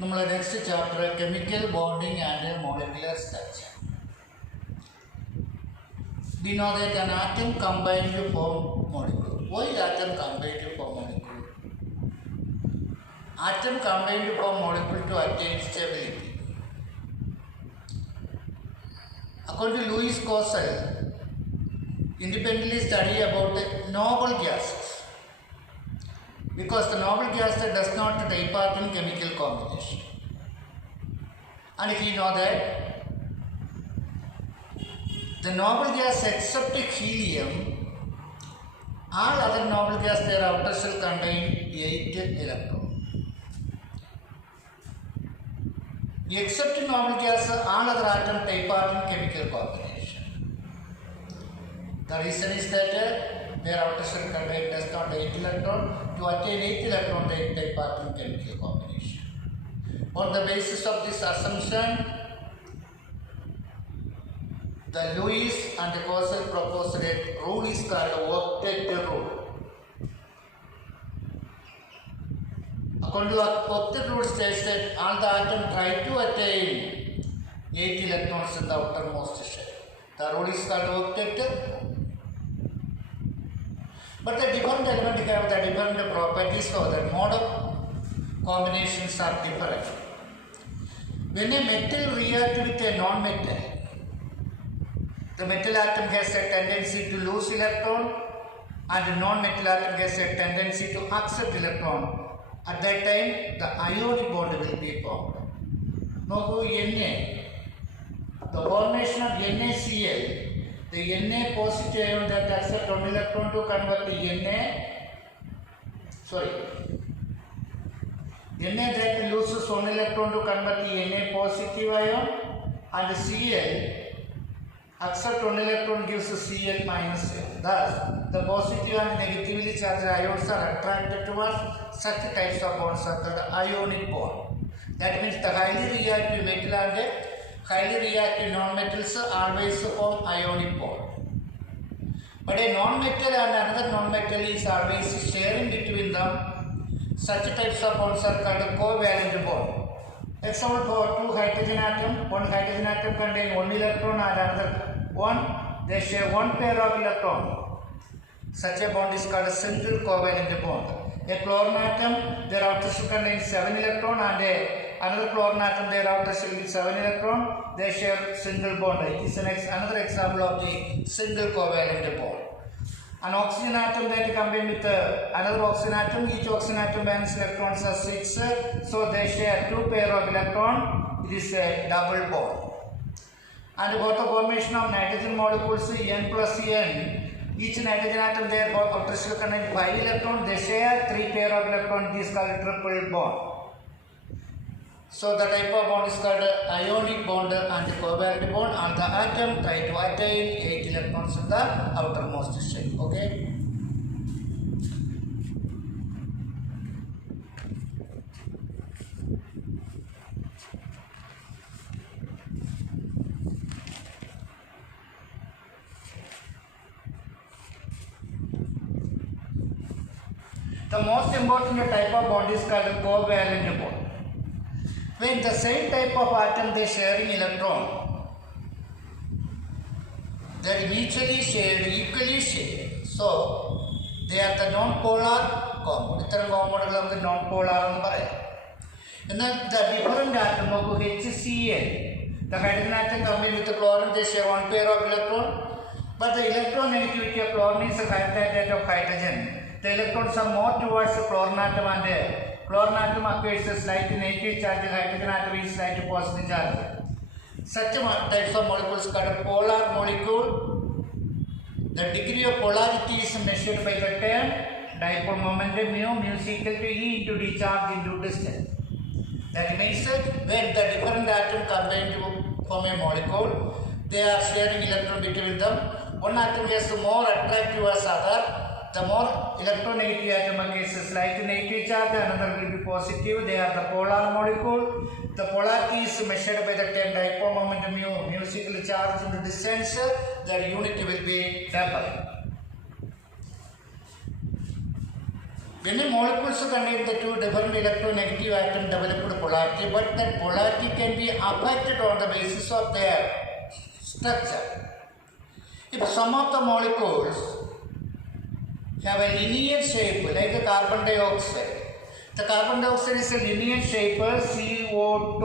നമ്മൾ next chapter chemical bonding and molecular structure. We know that an atom combined to form molecule. Why atom combined to form molecule? Atom combined to form molecule to attain stability. According to Louis Kossel, independently study about the noble gases. Because the noble gas does not take part in chemical combination. And he know that the noble gas except helium, all other noble gas their outer shell contain 8 electrons. Except noble gas, all other atoms take part in chemical combination. The reason is that their outer shell contain does not 8 electrons. To attain 8 electrons, they take part in chemical combination. On the basis of this assumption, the Louis and the Kossel proposed a rule is called octet rule. According to octet rule states that all the atoms try to attain 8 electrons in the outermost shell. The rule is called octet. But the different elements have the different properties, so the mode of combinations are different. When a metal reacts with a non-metal, the metal atom has a tendency to lose electron and the non-metal atom has a tendency to accept electron. At that time, the ionic bond will be formed. Now, Na, the formation of NaCl, the Na positive ion that accepts 1 electron to convert the Na that loses 1 electron to convert the Na positive ion, and Cl accept 1 electron gives Cl minus ion. Thus, the positive and negatively charged ions are attracted towards such types of bonds are called ionic bond. That means the highly reactive metal and highly reactive non-metals always form ionic bond. But a non-metal and another non-metal is always sharing between them. Such types of bonds are called covalent bond. Example for two hydrogen atom, one hydrogen atom contains 1 electron and another one, they share 1 pair of electron. Such a bond is called a single covalent bond. A chlorine atom, their outer shell contains 7 electron and another chlorine atom, their outer shell is 7 electron, they share single bond. It is another example of the single covalent bond. An oxygen atom that combined with another oxygen atom, each oxygen atom valence electrons are 6, so they share 2 pair of electron. It is a double bond. And for the formation of nitrogen molecules N plus N, each nitrogen atom their outer shell contains 5 electrons, they share 3 pair of electrons. This is called triple bond. So the type of bond is called ionic bond and covalent bond, and the atom try to attain 8 electrons in the outermost shell. Okay. The most important type of bond is called covalent bond. When the same type of atom they sharing electron, they are mutually shared, equally shared. So they are the non-polar compound. Itharam compound namukku non-polar ennu parayam. Enna the different atom of HCl, the hydrogen atom combined with the chlorine, they share 1 pair of electron, but the electron negativity of chlorine is higher than that of hydrogen. The electrons are more towards the chlorine atom, and chlorine atom acquires a slight negative charge, the hydrogen atom is slight positive charge. Such types of molecules called polar molecule. The degree of polarity is measured by the term dipole moment mu is equal to E into d charge into distance. That means when the different atoms combine to form a molecule, they are sharing electron between them. One atom has more attractive as other. The more electronegative atom has a slight negative charge, another will be positive. They are the polar molecule. The polarity is measured by the term dipole moment mu is equal to charge into distance. Their unit will be double. when a molecules contain the two different electronegative atom developed polarity, but that polarity can be affected on the basis of their structure. If some of the molecules have a linear shape like the carbon dioxide, the carbon dioxide is a linear shape CO2,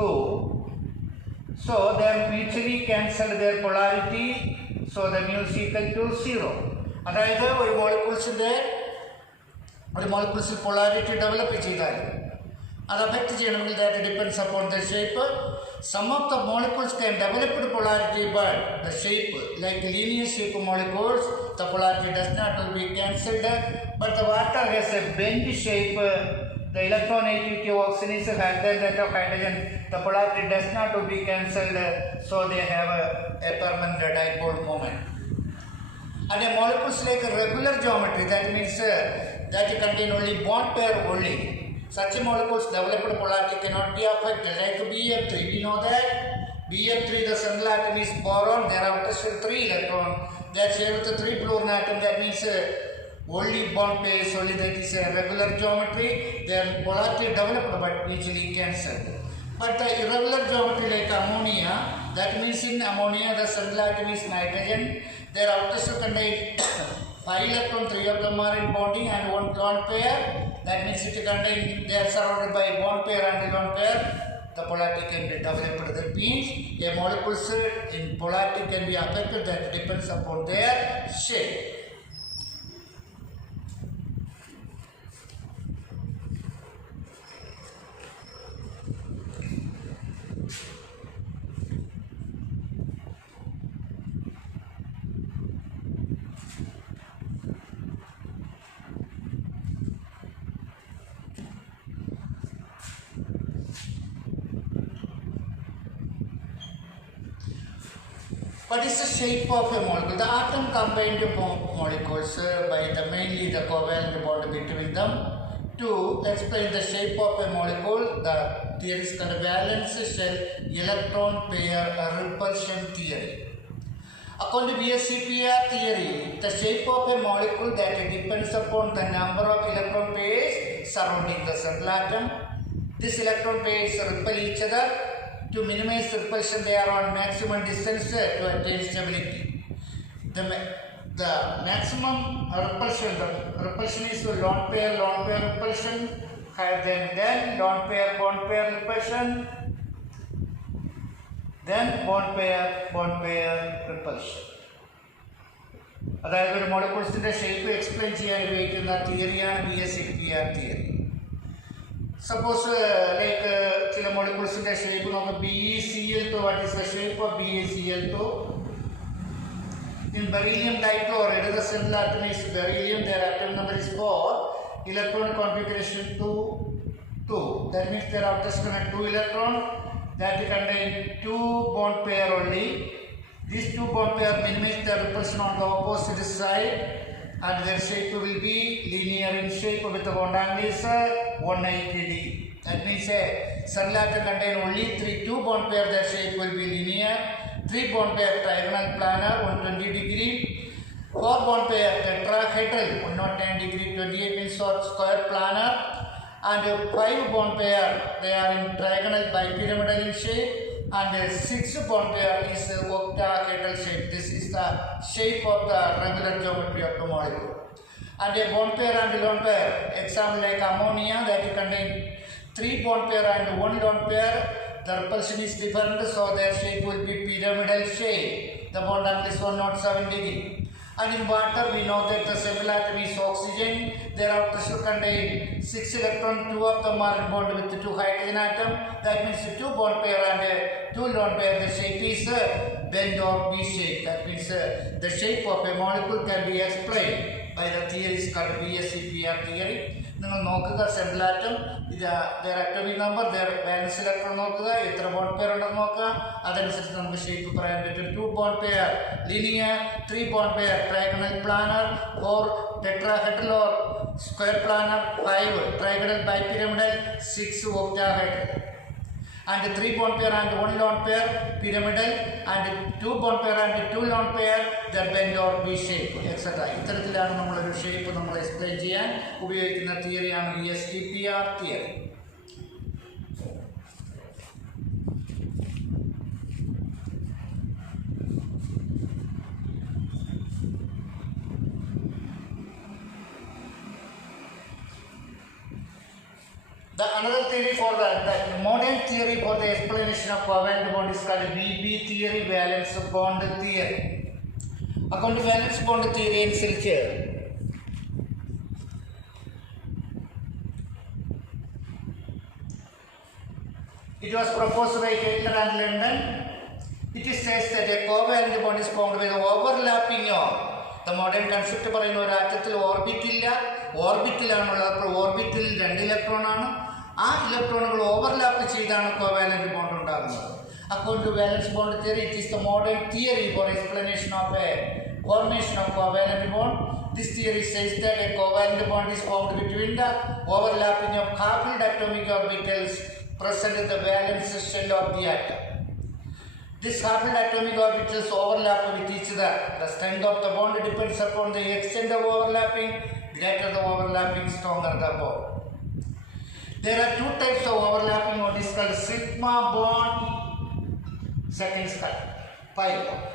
so they are mutually cancelled their polarity, so the mu is equal to 0. അതായത് ഒരു മോളിക്യൂൾസിൽ polarity develop ചെയ്താൽ അത് affect ചെയ്യണമെങ്കിൽ that depends upon the shape. Some of the molecules can develop polarity, but the shape, like linear shape molecules, the polarity does not will be cancelled. But the water has a bent shape. The electronegativity of oxygen is higher than that of hydrogen. The polarity does not will be cancelled, so they have a permanent dipole moment. And a molecules like a regular geometry, that means that contain only bond pair only. Such molecules developed polarity cannot be affected. Like BF3, we know that BF3, the central atom is boron, there are just 3 electrons. They are shared with the 3 fluorine atom, that means only bond pairs, only that is a regular geometry. Their polarity developed but mutually cancelled. But the irregular geometry like ammonia, that means in ammonia the central atom is nitrogen. Their outer shell contain 5 electrons, 3 of them are in bonding and 1 lone pair. That means it contain, they are surrounded by bond pair and lone pair. The polarity can be developed. That means a molecules in polarity can be affected. That depends upon their shape. What is the shape of a molecule? The atom combined molecules by the mainly the covalent bond between them. To explain the shape of a molecule, the theory is called valence shell electron pair repulsion theory. According to VSEPR theory, the shape of a molecule that depends upon the number of electron pairs surrounding the central atom. These electron pairs repel each other. To minimize repulsion, they are on maximum distance to attain stability. The maximum repulsion, the repulsion is lone pair repulsion, higher than lone pair repulsion, then bond pair repulsion. അതായത് ഒരു മോളിക്യൂൾസിന്റെ shape explain ചെയ്യാൻ ഉപയോഗിക്കുന്ന തിയറിയാണ് VSEPR theory. Suppose like ചില മോളിക്യൂൾസിന്റെ shape നമുക്ക് BeCl2. What is the shape of BeCl2? In beryllium dichloride, the central atom is beryllium, their atom number is 4, electron configuration 2. That means there are just 2 electrons that contain 2 bond pair only. These 2 bond pair minimize the repulsion on the opposite side, and their shape will be linear in shape with the bond angle is 180°. That means central atom contain only 2 bond pair, their shape will be linear. 3 bond pair trigonal planar 120°. 4 bond pair tetrahedral 109°, 28 means square planar. And 5 bond pair they are in trigonal bipyramidal in shape. And 6 bond pair is octahedral shape. This is the shape of the regular geometry of the molecule. And a bond pair and lone pair, example like ammonia, that contain 3 bond pair and 1 lone pair. The repulsion is different, so their shape will be pyramidal shape. The bond angle is 107°. And in water, we know that the central atom is oxygen. Their outer shell contain 6 electrons, 2 of them are bonded with 2 hydrogen atom. That means 2 bond pair and 2 lone pair. The shape is bend or V shape. That means the shape of a molecule can be explained by the theories called VSEPR theory. നിങ്ങൾ നോക്കുക central atom, their atomic number, their valence electron നോക്കുക, എത്ര bond pair ഉണ്ടെന്ന് നോക്കുക, അതനുസരിച്ച് നമുക്ക് shape പറയാൻ പറ്റും. 2 bond pair linear, 3 bond pair trigonal planar, 4 tetrahedral or square planar, 5 trigonal bipyramidal, 6 octahedral. and 3 bond pair and 1 lone pair pyramidal, and 2 bond pair and 2 lone pair they bend or V shape, etc. ഇത്തരത്തിലാണ് നമ്മളൊരു shape നമ്മൾ explain ചെയ്യാൻ ഉപയോഗിക്കുന്ന തിയറിയാണ് ESTPR theory. The another theory for the modern theory for the explanation of covalent bond is called VB theory, valence bond theory. According to valence bond theory അനുസരിച്ച് it was proposed by Kepler and London. It says that a covalent bond is formed with overlapping of the modern concept പറയുന്ന ഒരു ആറ്റത്തിൽ ഓർബിറ്റില്ല, ഓർബിറ്റിലാണുള്ളത്. അപ്പോൾ ഓർബിറ്റിൽ 2 electron ആണ്. ആ ഇലക്ട്രോണുകൾ overlap ചെയ്താണ് covalent bond ഉണ്ടാകുന്നത്. According to valence bond theory, it is the modern theory for explanation of a formation of covalent bond. This theory says that a covalent bond is formed between the overlapping of coupled atomic orbitals present in the valence shell of the atom. These coupled atomic orbitals overlap with each other. The strength of the bond depends upon the extent of overlapping. Greater the overlapping, stronger the bond. There are 2 types of overlapping. One is called sigma bond, second is called pi bond.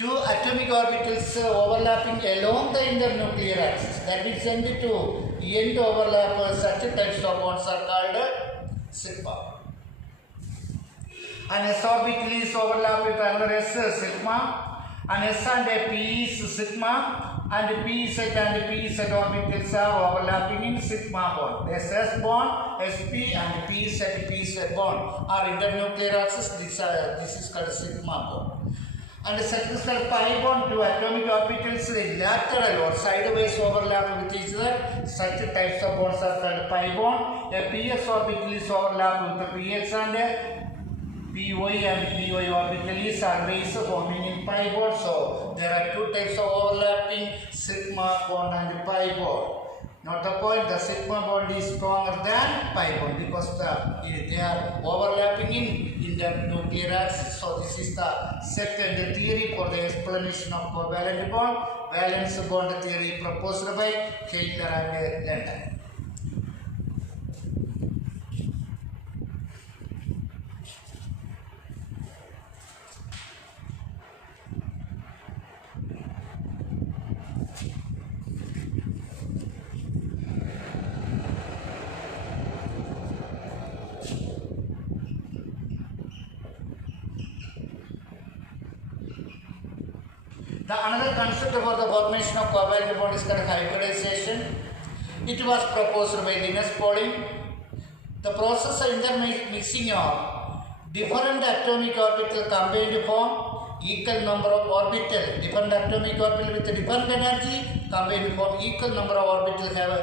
2 atomic orbitals overlapping along the internuclear axis. That means end to end overlap. Such types of bonds are called sigma. An s orbital is overlap with another s sigma, and s and a p is sigma, and pz and pz orbitals are overlapping in sigma bond. The s bond, sp and pz bond are internuclear axis. This is called sigma bond. And the second is called pi bond. 2 atomic orbitals lateral or sideways overlap with each other. Such types of bonds are called pi bond. A px orbital is overlap with the px, and a py and py orbital is always forming in pi bond. So there are 2 types of overlapping, sigma bond and pi bond. Note the point, the sigma bond is stronger than pi bond because they are overlapping in internuclear axis. So this is the second theory for the explanation of covalent bond, valence bond theory proposed by Kepler and London. The another concept for the formation of covalent bond is called hybridization. It was proposed by Linus Pauling. The process of intermixing of different atomic orbital combined to form equal number of orbital. Different atomic orbital with different energy combined to form equal number of orbitals have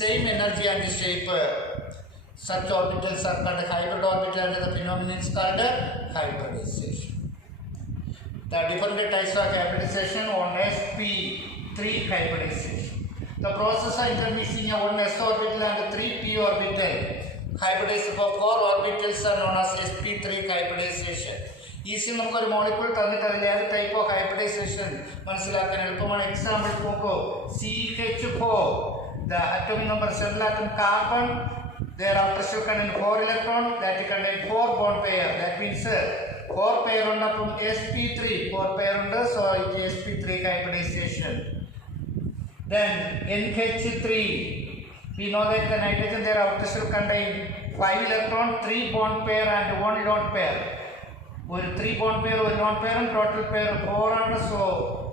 same energy and shape. Such orbitals are called hybrid orbital, and the phenomenon is called hybridization. The different types of hybridization, one sp3 hybridization. The process of intermixing of 1 s orbital and 3 p orbital hybridization for 4 orbitals are known as sp3 hybridization. Easy നമുക്കൊരു molecule തന്നിട്ട് അതിൽ ഏത് type of hybridisation മനസ്സിലാക്കാൻ എളുപ്പമാണ്. Example നോക്കൂ, CH4, the atomic number cell atom carbon, their outer shell contain 4 electron, that contain 4 bond pair. That means 4 pair ഉണ്ടപ്പം sp3, 4 pair ഉണ്ട്, so it is sp3 hybridization. Then NH3, we know that the nitrogen their outer shell contain 5 electron, 3 bond pair and 1 lone pair. ഒരു 3 bond pair, 1 lone pair, and total pair 4 ആണ്, so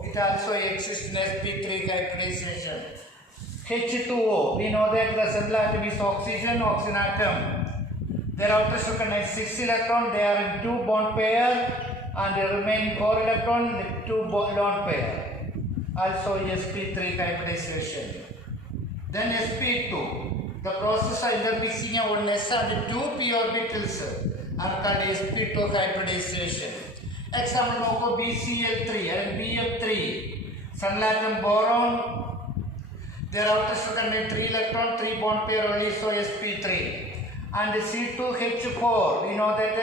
it also exists in sp3 hybridization. H2O, we know that the cell atom is oxygen atom. Their outer shell contains 6 electron, they are in 2 bond pair, and the remaining 4 electron with 2 lone pair. Also sp3 hybridization. Then sp2, the process of intermixing of 1 s and 2 p orbitals are called sp2 hybridization. Example നോക്കൂ, BCl3 and BF3, cell atom boron, their outer shell contains 3 electron, 3 bond pair only, so sp3. and C2H4. We know that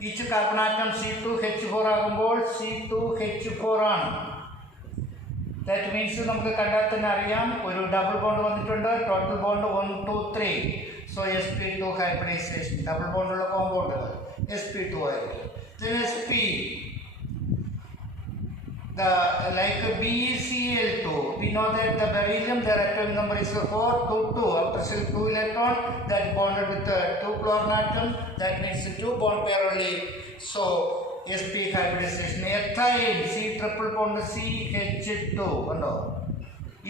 each carbon atom C2H4 ആകുമ്പോൾ C2H4 ആണ്. That means നമുക്ക് കണ്ടാൽ തന്നെ അറിയാം ഒരു double bond വന്നിട്ടുണ്ട്. Total bond 1 2 3. So sp2 hybridization double ബോണ്ടുള്ള കോമ്പൗണ്ടുകൾ sp2 ആയിരിക്കും. Then sp like BeCl2, we know that the beryllium, their atomic number is 4 2 2. After cell 2 electron, that bonded with the 2 chlorine atom, that means 2 bond pair only. So sp hybridization. Ethyl, C triple bond CH2.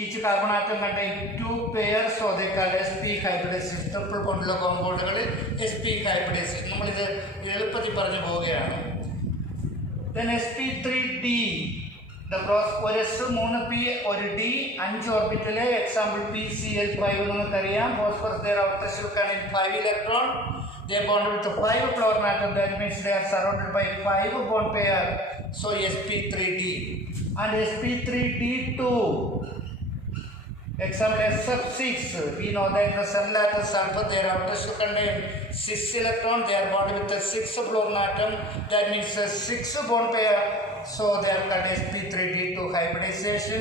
Each carbon atom contains 2 pairs, so they call sp hybridization. Triple bond compound sp hybridization. നമ്മൾ ഇത് എളുപ്പത്തിൽ പറഞ്ഞു പോവുകയാണ്. Then sp3d. The process ഒരു S 3p ഒരു D 5 orbital example PCl5 നമുക്കറിയാം. Phosphorus their outer shell contains 5 electron. They bond with 5 chlorine atom. That means they are surrounded by 5 bond pair. So sp3d and sp3d2. Example SF6. We know that the sunlighter sulfur their outer shell contains 6 electron. They are bonded with the 6 fluorine atom. That means 6 bond pair. So they are called sp3d2 hybridization.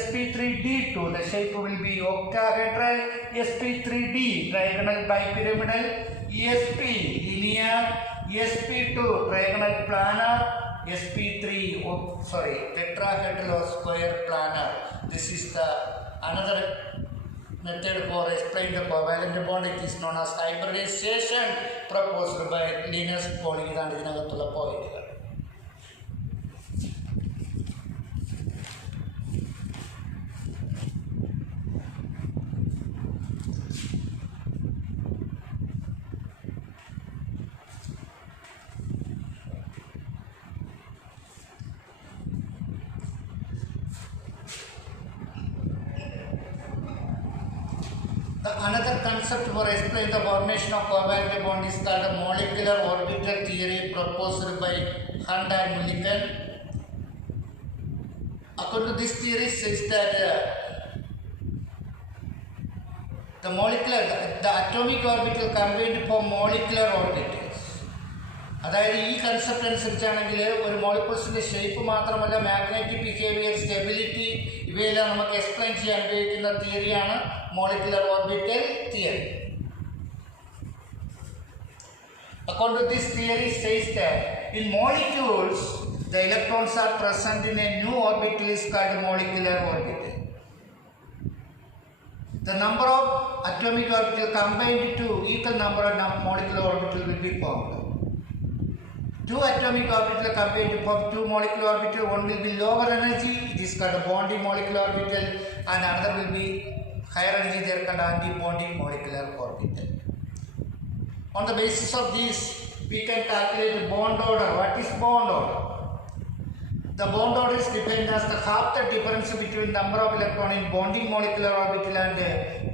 sp3d2, the shape will be octahedral. sp3d, diagonal bipyramidal. esp, linear. sp2, diagonal planar. sp3, tetrahedral or square planar. This is the another method for explaining the covalent bond. It is known as hybridization proposed by Linus Pauling. ഇതാണ് ഇതിനകത്തുള്ള പോയിന്റുകൾ. Another concept for explaining the formation of covalent bond is called the molecular orbital theory proposed by Hunt and Millikan. According to this theory, says that the atomic orbital combined for molecular orbitals. അതായത് ഈ concept അനുസരിച്ചാണെങ്കിൽ ഒരു മോളിക്യൂൾസിൻ്റെ shape മാത്രമല്ല magnetic behaviour, stability ഇവയെല്ലാം നമുക്ക് explain ചെയ്യാൻ ഉപയോഗിക്കുന്ന തിയറിയാണ് molecular orbital theory. According to this theory says that in molecules the electrons are present in a new orbital is called molecular orbital. The number of atomic orbital combined to equal number of molecular orbital will be formed. 2 atomic orbital combined to form 2 molecular orbital. One will be lower energy, it is called a bonding molecular orbital, and another will be higher energy, they are called anti-bonding molecular orbital. On the basis of this, we can calculate bond order. What is bond order? The bond order is defined as the half the difference between number of electrons in bonding molecular orbital and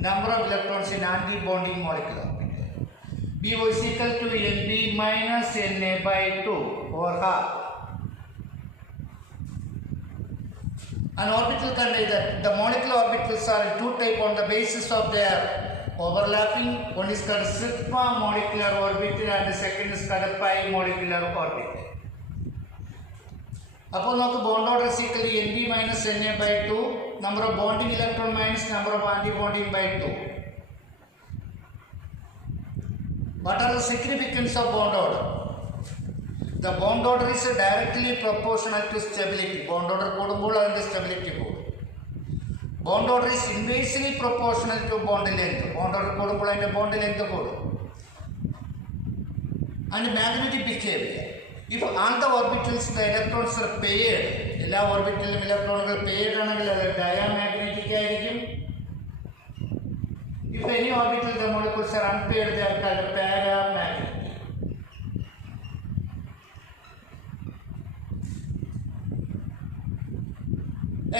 number of electrons in anti-bonding molecular orbital. B is equal to Nb minus Na by 2 or half. An orbital contains that the molecular orbitals are in 2 types on the basis of their overlapping. One is called sigma molecular orbital and the second is called pi molecular orbital. അപ്പോൾ നമുക്ക് bond order is equal to Nb minus Na by 2, number of bonding electron minus number of anti-bonding by 2. What are the significance of bond order? The bond order is directly proportional to stability. Bond order കൂടുമ്പോൾ അതിന്റെ stability കൂടും. Bond order is inversely proportional to bond length. Bond order കൂടുമ്പോൾ അതിന്റെ bond length കൂടും. And magnetic behavior. If all the orbitals the electrons are paired, എല്ലാ ഓർബിറ്റലിലും ഇലക്ട്രോണുകൾ paired ആണെങ്കിൽ അത് diamagnetic ആയിരിക്കും. If any orbital the molecules are unpaired, they are called paramagnetic.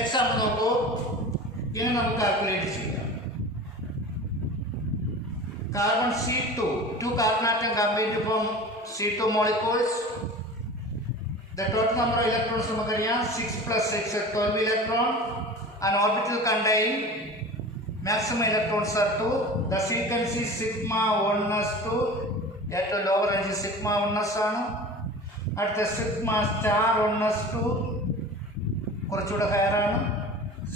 Example നോക്കൂ, ഇനി നമുക്ക് കാൽക്കുലേറ്റ് ചെയ്യാം. Carbon C2, 2 carbon atom combined to form C2 molecules. The total number of electrons നമുക്കറിയാം 6 plus 6 12 electron. An orbital contain maximum electrons are 2. The sequence is sigma 1s to ഏറ്റവും lower range sigma 1s ആണ്. അടുത്ത sigma star 1s to കുറച്ചുകൂടെ higher ആണ്.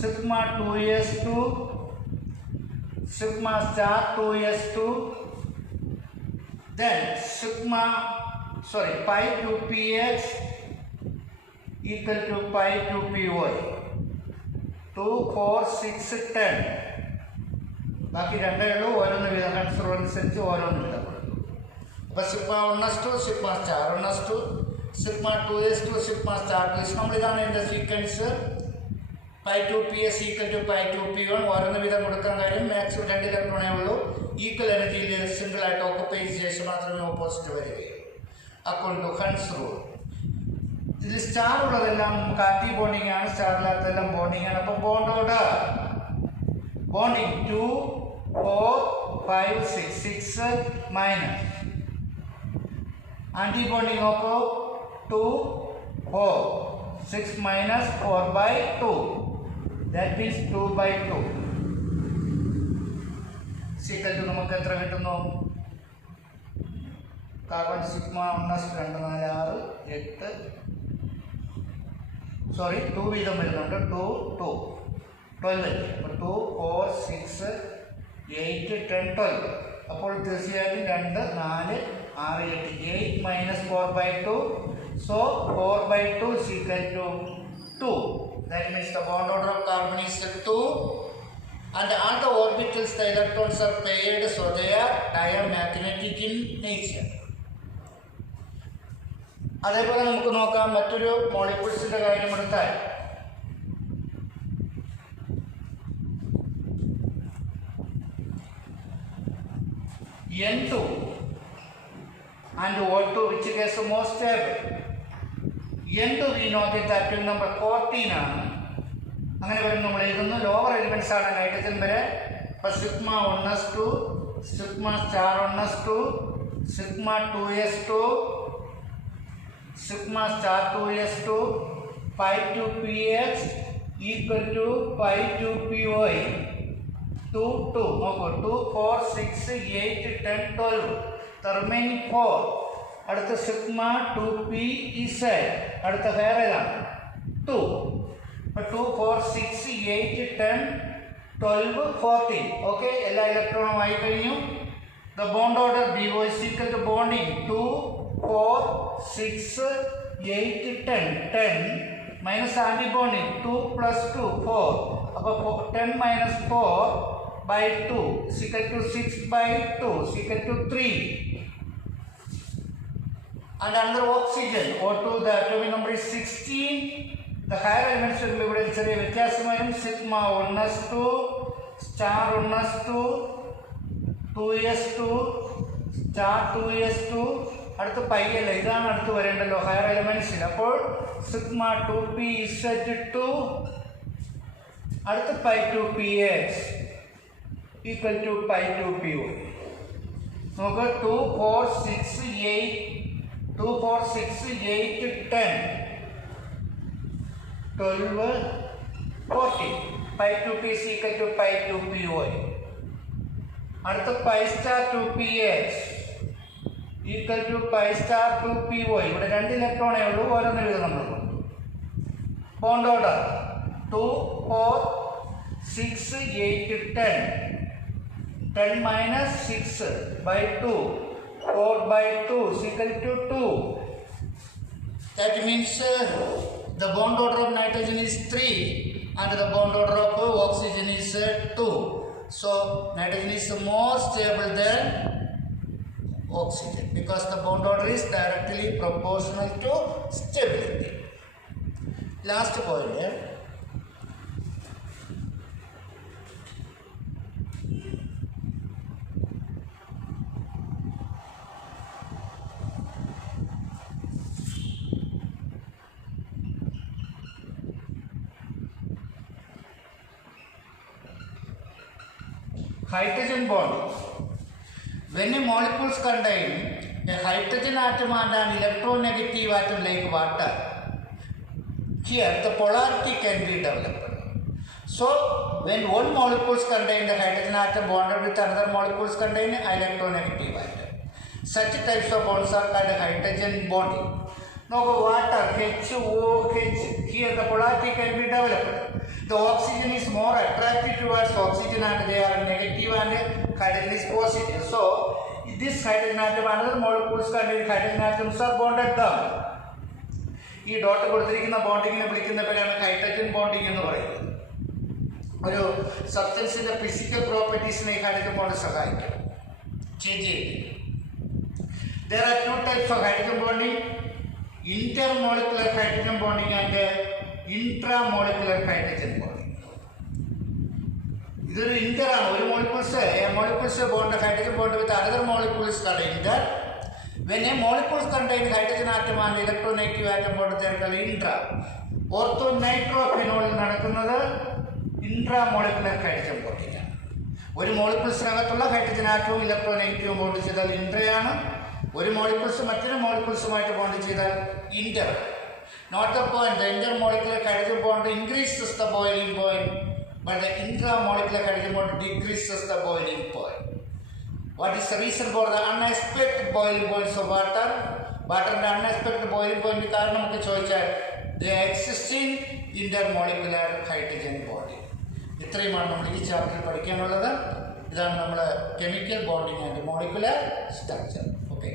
Sigma 2s to sigma star 2s to then pi 2px equal to pi 2py 2 4 6 10 ബാക്കി രണ്ടേ ഉള്ളൂ. ഓരോന്ന് വീതം ആൻസർ അനുസരിച്ച് ഓരോന്ന് വീതം കൊടുക്കും. അപ്പോൾ sigma 1s to sigma star 1s to sigma 2s to sigma star 2s. നമ്മളിതാണ് എൻ്റെ sequence. pi 2ps equal to pi 2p1 ഓരോന്ന് വീതം കൊടുക്കാൻ കാര്യം മാക്സിമം 2 ഇലക്ട്രോണേ ഉള്ളൂ. ഈക്വൽ എനർജിയിൽ സിംഗിൾ ആയിട്ട് ഓക്കുപ്പൈ ചെയ്ത ശേഷം മാത്രമേ ഓപ്പോസിറ്റ് വരികയുള്ളൂ. According to Hund's rule. ഇതിൽ സ്റ്റാർ ഉള്ളതെല്ലാം കാറ്റി ബോണ്ടിങ് ആണ്, സ്റ്റാർ ഇല്ലാത്തതെല്ലാം ബോണ്ടിങ് ആണ്. അപ്പം bond order bonding 2 4 5 6 minus anti bonding ഓപ്പോ 2 4 6 minus 4/2. That means 2/2. Equal to നമുക്ക് എത്ര കിട്ടുന്നു? കാർബൺ സിഗ്മ 1s 2 4 6 8 2 വീതം വരുന്നുണ്ട്. 2 2 12. അപ്പോൾ 2 4 6 8 10 12. അപ്പോൾ തീർച്ചയായും 2 4 6 8 8 minus 4/2. So 4/2 is equal to 2. That means the bond order of carbon is 2, and all the orbitals the electrons are paired, so they are diamagnetic in nature. അതേപോലെ നമുക്ക് നോക്കാം മറ്റൊരു മോളിക്യൂൾസിന്റെ കാര്യം എടുത്താൽ N2 and O2, which is more stable. N2 we know that the atomic number 14 ആണ്. അങ്ങനെ വരുമ്പോൾ നമ്മൾ എഴുതുന്നു ലോവർ എലിമെന്റ്സ് ആണ് നൈട്രജൻ വരെ. അപ്പോൾ sigma 1s to sigma star 1s to sigma 2s to sigma star 2s to pi 2px equal to pi 2py 2 2 നോക്കൂ 2 4 6 8 10 12. The remaining 4 അടുത്ത സിഗ്മ 2p z അടുത്ത ഹയർ ഏതാണ് 2. അപ്പോൾ 2 4 6 8 10 12 14. ഓക്കെ, എല്ലാ ഇലക്ട്രോണും ആയി കഴിഞ്ഞു. The bond order BO is equal to bonding 2 4 6 8 10 10 minus antibonding 2 plus 2 4. അപ്പോൾ 10 minus 4/2 is equal to 6/2 is equal to 3. And under oxygen O2 the atomic number is 16. The higher elements will be ഇവിടെ ചെറിയ വ്യത്യാസമായും sigma 1s to star 1s to 2s to star 2s to അടുത്ത് pi അല്ല, ഇതാണ് അടുത്ത് വരേണ്ടല്ലോ higher എലമെന്റ്സിൽ. അപ്പോൾ സിഗ്മ 2p z to അടുത്ത് pi 2px equal to pi 2py. നമുക്ക് 2 4 6 8 2 4 6 8 10 12 14. pi 2p is equal to pi 2py. അടുത്ത pi star 2px equal to pi star 2py. ഇവിടെ 2 ഇലക്ട്രോണേ ഉള്ളൂ, ഓരോന്ന് എഴുതും നമ്മൾ. Bond order 2 4 6 8 10 10 minus 6/2 4/2 is equal to 2. That means the bond order of nitrogen is 3 and the bond order of oxygen is 2. So nitrogen is more stable than oxygen because the bond order is directly proportional to stability. Last point here. Hydrogen bond. When a molecules contain a hydrogen atom and an electronegative atom like water, here the polarity can be developed. So So when one molecules contain the hydrogen atom bonded with another molecules contain electronegative atom. Such types of bonds are called hydrogen bonding. Now water HOH, here the polarity can be developed. The oxygen is more attractive towards oxygen and they are negative and hydrogen is positive. So this hydrogen atom, another molecules contain hydrogen atoms are bonded down. ഈ dot കൊടുത്തിരിക്കുന്ന ബോണ്ടിങ്ങിനെ വിളിക്കുന്ന പേരാണ് hydrogen bonding എന്ന് പറയുന്നത്. ഒരു സബ്സ്റ്റൻസിന്റെ physical പ്രോപ്പർട്ടീസിനെ ഈ hydrogen bond സഹായിക്കും change ചെയ്യും. There are two types of hydrogen bonding, intermolecular hydrogen bonding and intramolecular hydrogen bonding. ഇതൊരു ഇന്റർ ആണ്. ഒരു molecules bond hydrogen bond with another molecules called inter. When a molecules contain hydrogen atom and electronegative atom bond they are called intra. Orthonitrophenol നടക്കുന്നത് intramolecular hydrogen bonding ആണ്. ഒരു മോളിക്യൂൾസിനകത്തുള്ള hydrogen ആറ്റവും ഇലക്ട്രോനെഗറ്റീവും bond ചെയ്താൽ ഇൻട്രയാണ്. ഒരു molecules മറ്റൊരു മോളിക്യൂൾസുമായിട്ട് bond ചെയ്താൽ inter. Note the point, the intermolecular hydrogen bond increases the boiling point, but the intramolecular hydrogen bond decreases the boiling point. What is the reason for the unexpected boiling points of water? വാട്ടറിന്റെ unexpected boiling point കാരണം നമുക്ക് ചോദിച്ചാൽ the existing intermolecular hydrogen bonding. ഇത്രയുമാണ് നമ്മൾ ഈ ചാപ്റ്ററിൽ പഠിക്കാനുള്ളത്. ഇതാണ് നമ്മുടെ chemical bonding and molecular structure. Okay.